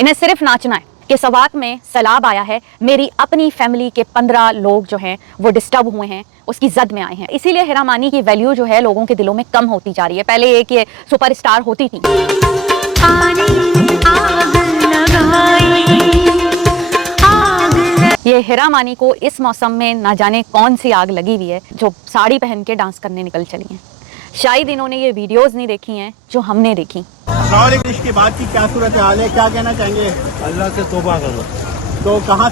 इन्हें सिर्फ नाचना है कि सवात में सैलाब आया है, मेरी अपनी फैमिली के 15 लोग जो हैं वो डिस्टर्ब हुए हैं, उसकी जद में आए हैं। इसीलिए हेरा मानी की वैल्यू जो है लोगों के दिलों में कम होती जा रही है। पहले एक ये सुपरस्टार होती थी। ये हेरा मानी को इस मौसम में ना जाने कौन सी आग लगी हुई है जो साड़ी पहन के डांस करने निकल चली हैं। शायद इन्होंने ये वीडियोस नहीं देखी हैं जो हमने देखी। इसके बाद की क्या सूरत हाल है, क्या कहना चाहेंगे? अल्लाह से तौबा करो। तो कहाँ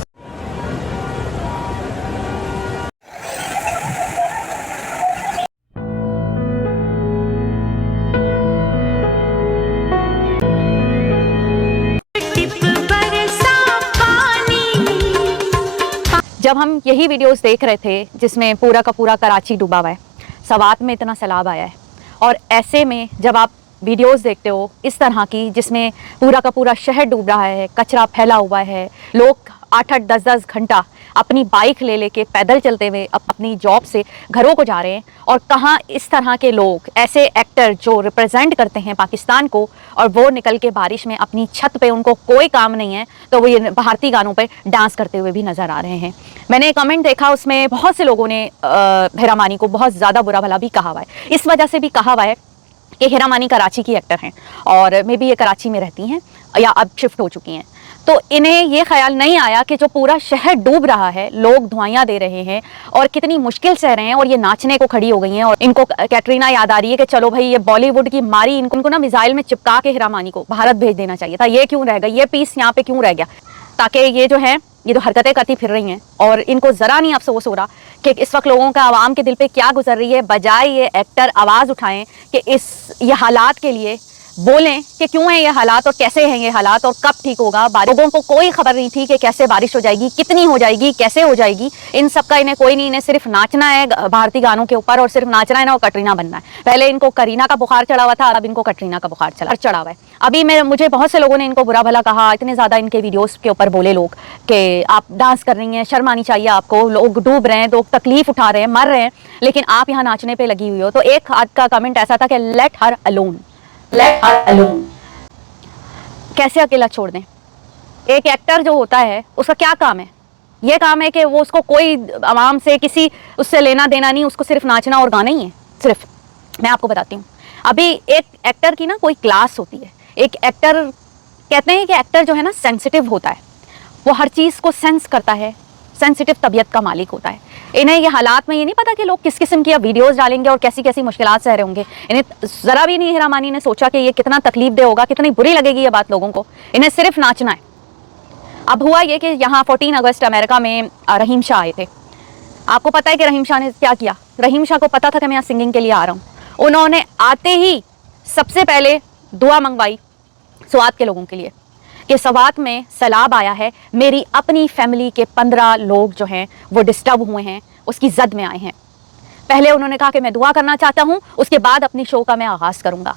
जब हम यही वीडियोस देख रहे थे जिसमें पूरा का पूरा कराची डूबा हुआ है, सवात में इतना सैलाब आया है, और ऐसे में जब आप वीडियोस देखते हो इस तरह की जिसमें पूरा का पूरा शहर डूब रहा है, कचरा फैला हुआ है, लोग 8-8 10-10 घंटा अपनी बाइक ले लेके पैदल चलते हुए अपनी जॉब से घरों को जा रहे हैं, और कहाँ इस तरह के लोग, ऐसे एक्टर जो रिप्रेजेंट करते हैं पाकिस्तान को, और वो निकल के बारिश में अपनी छत पे, उनको कोई काम नहीं है तो वो ये भारतीय गानों पे डांस करते हुए भी नज़र आ रहे हैं। मैंने कमेंट देखा, उसमें बहुत से लोगों ने हेरा मानी को बहुत ज़्यादा बुरा भला भी कहा हुआ है। इस वजह से भी कहा हुआ है कि हेरा मानी कराची की एक्टर हैं और मे बी ये कराची में रहती हैं या अब शिफ्ट हो चुकी हैं, तो इन्हें ये ख्याल नहीं आया कि जो पूरा शहर डूब रहा है, लोग धुआं दे रहे हैं और कितनी मुश्किल सह रहे हैं, और ये नाचने को खड़ी हो गई हैं। और इनको कैटरीना याद आ रही है कि चलो भाई ये बॉलीवुड की मारी, इनको ना मिसाइल में चिपका के हेरा मानी को भारत भेज देना चाहिए था। ये क्यों रह गया, ये पीस यहाँ पे क्यों रह गया, ताकि ये जो है ये जो हरकतें करती फिर रही हैं और इनको ज़रा नहीं अफसोस हो रहा कि इस वक्त लोगों का, आवाम के दिल पे क्या गुजर रही है, बजाय ये एक्टर आवाज़ उठाएं कि ये हालात के लिए बोलें कि क्यों है ये हालात और कैसे हैं ये हालात और कब ठीक होगा। लोगों को कोई खबर नहीं थी कि कैसे बारिश हो जाएगी, कितनी हो जाएगी, कैसे हो जाएगी, इन सब का इन्हें कोई नहीं। इन्हें सिर्फ नाचना है भारतीय गानों के ऊपर, और सिर्फ नाचना है ना, और कटरीना बनना है। पहले इनको करीना का बुखार चढ़ा हुआ था, अब इनको कटरीना का बुखार चढ़ा हुआ है। अभी मुझे बहुत से लोगों ने इनको बुरा भला कहा, इतने ज़्यादा इनके वीडियोज़ के ऊपर बोले लोग कि आप डांस कर रही हैं, शर्म आनी चाहिए आपको, लोग डूब रहे हैं, लोग तकलीफ उठा रहे हैं, मर रहे हैं, लेकिन आप यहाँ नाचने पर लगी हुई हो। तो एक हाथ का कमेंट ऐसा था कि let her alone, let her alone. कैसे अकेला छोड़ दें? एक एक्टर जो होता है उसका क्या काम है? ये काम है कि वो, उसको कोई आवाम से किसी उससे लेना देना नहीं, उसको सिर्फ नाचना और गाना ही है सिर्फ। मैं आपको बताती हूँ, अभी एक एक्टर की ना कोई क्लास होती है। एक एक्टर, कहते हैं कि एक्टर जो है ना सेंसिटिव होता है, वो हर चीज़ को सेंस करता है, सेंसिटिव तबीयत का मालिक होता है। इन्हें ये हालात में ये नहीं पता कि लोग किस किस्म की वीडियोस डालेंगे और कैसी कैसी मुश्किलात सह रहे होंगे। इन्हें ज़रा भी नहीं हेरा मानी ने सोचा कि ये कितना तकलीफ दे होगा, कितनी बुरी लगेगी ये बात लोगों को। इन्हें सिर्फ नाचना है। अब हुआ ये कि यहाँ 14 अगस्त अमेरिका में रहीम शाह आए थे। आपको पता है कि रहीम शाह ने क्या किया? रहीम शाह को पता था कि मैं यहाँ सिंगिंग के लिए आ रहा हूँ। उन्होंने आते ही सबसे पहले दुआ मंगवाई स्वात के लोगों के लिए कि सवात में सैलाब आया है, मेरी अपनी फैमिली के 15 लोग जो हैं वो डिस्टर्ब हुए हैं, उसकी जद में आए हैं। पहले उन्होंने कहा कि मैं दुआ करना चाहता हूं, उसके बाद अपनी शो का मैं आगाज़ करूंगा।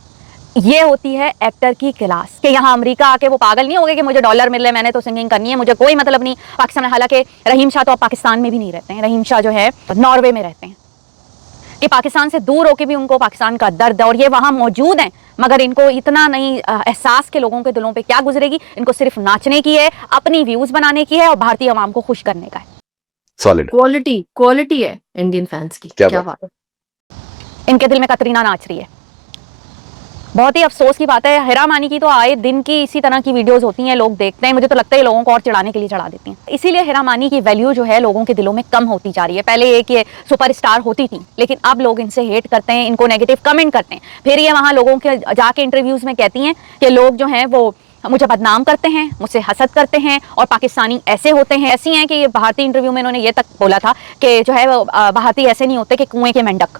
ये होती है एक्टर की क्लास कि यहाँ अमेरिका आके वो पागल नहीं हो गए कि मुझे डॉलर मिल रहे, मैंने तो सिंगिंग करनी है, मुझे कोई मतलब नहीं पाकिस्तान में। हालांकि रहीम शाह तो अब पाकिस्तान में भी नहीं रहते हैं, रहीम शाह जो है नॉर्वे में रहते हैं। कि पाकिस्तान से दूर होकर भी उनको पाकिस्तान का दर्द है, और ये वहाँ मौजूद हैं, मगर इनको इतना नहीं एहसास के लोगों के दिलों पे क्या गुजरेगी। इनको सिर्फ नाचने की है, अपनी व्यूज बनाने की है, और भारतीय आवाम को खुश करने का है। सॉलिड क्वालिटी है इंडियन फैंस की। क्या बात है। इनके दिल में कतरीना नाच रही है। बहुत ही अफसोस की बात है। हेरा मानी की तो आए दिन की इसी तरह की वीडियोस होती हैं, लोग देखते हैं, मुझे तो लगता है लोगों को और चिढ़ाने के लिए चढ़ा देती हैं। इसीलिए हेरा मानी की वैल्यू जो है लोगों के दिलों में कम होती जा रही है। पहले एक ये सुपरस्टार होती थी, लेकिन अब लोग इनसे हेट करते हैं, इनको नेगेटिव कमेंट करते हैं। फिर ये वहाँ लोगों के जाके इंटरव्यूज़ में कहती हैं कि लोग जो हैं वो मुझे बदनाम करते हैं, मुझसे हसद करते हैं, और पाकिस्तानी ऐसे होते हैं, ऐसी हैं कि ये भारतीय इंटरव्यू में इन्होंने ये तक बोला था कि जो है वो भारतीय ऐसे नहीं होते कि कुएं के मेंढक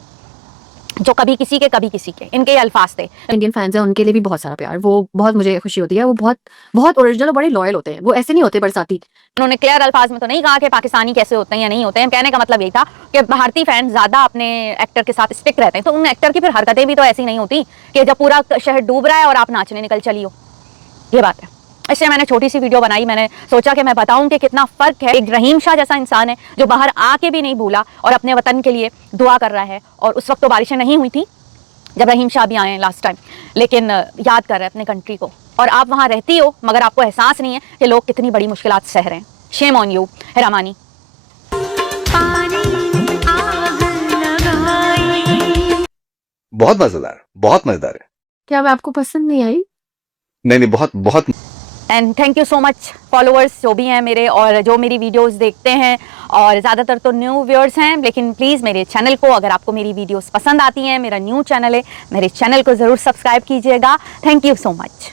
जो कभी किसी के कभी किसी के, इनके अल्फाज थे। इंडियन फैंस हैं, उनके लिए भी बहुत सारा प्यार, वो बहुत मुझे खुशी होती है। वो बहुत बहुत ओरिजिनल और बड़े लॉयल होते हैं, वो ऐसे नहीं होते बरसाती। उन्होंने क्लियर अल्फाज में तो नहीं कहा कि पाकिस्तानी कैसे होते हैं या नहीं होते हैं। कहने का मतलब यही था कि भारतीय फैंस ज़्यादा अपने एक्टर के साथ स्टिक रहते हैं, तो उन एक्टर की फिर हरकतें भी तो ऐसी नहीं होती कि जब पूरा शहर डूब रहा है और आप नाचने निकल चली हो। ये बात है। इसलिए मैंने छोटी सी वीडियो बनाई। मैंने सोचा कि मैं बताऊं कि कितना फ़र्क है। एक रहीम शाह जैसा इंसान है जो बाहर आके भी नहीं भूला और अपने वतन के लिए दुआ कर रहा है, और उस वक्त तो बारिशें नहीं हुई थी, जब रहीम शाह भी आए हैं लास्ट टाइम, लेकिन याद कर रहे हैं अपने कंट्री को। और आप वहाँ रहती हो मगर आपको एहसास नहीं है कि लोग कितनी बड़ी मुश्किलात सह रहे हैं। Shame on you Hiramani. बहुत मजेदार है। क्या मैं आपको पसंद नहीं आई? नहीं, बहुत and thank you so much followers जो भी हैं मेरे और जो मेरी वीडियोस देखते हैं, और ज़्यादातर तो न्यू व्यूअर्स हैं, लेकिन प्लीज़ मेरे चैनल को, अगर आपको मेरी वीडियोस पसंद आती हैं, मेरा न्यू चैनल है, मेरे चैनल को ज़रूर सब्सक्राइब कीजिएगा। Thank you so much.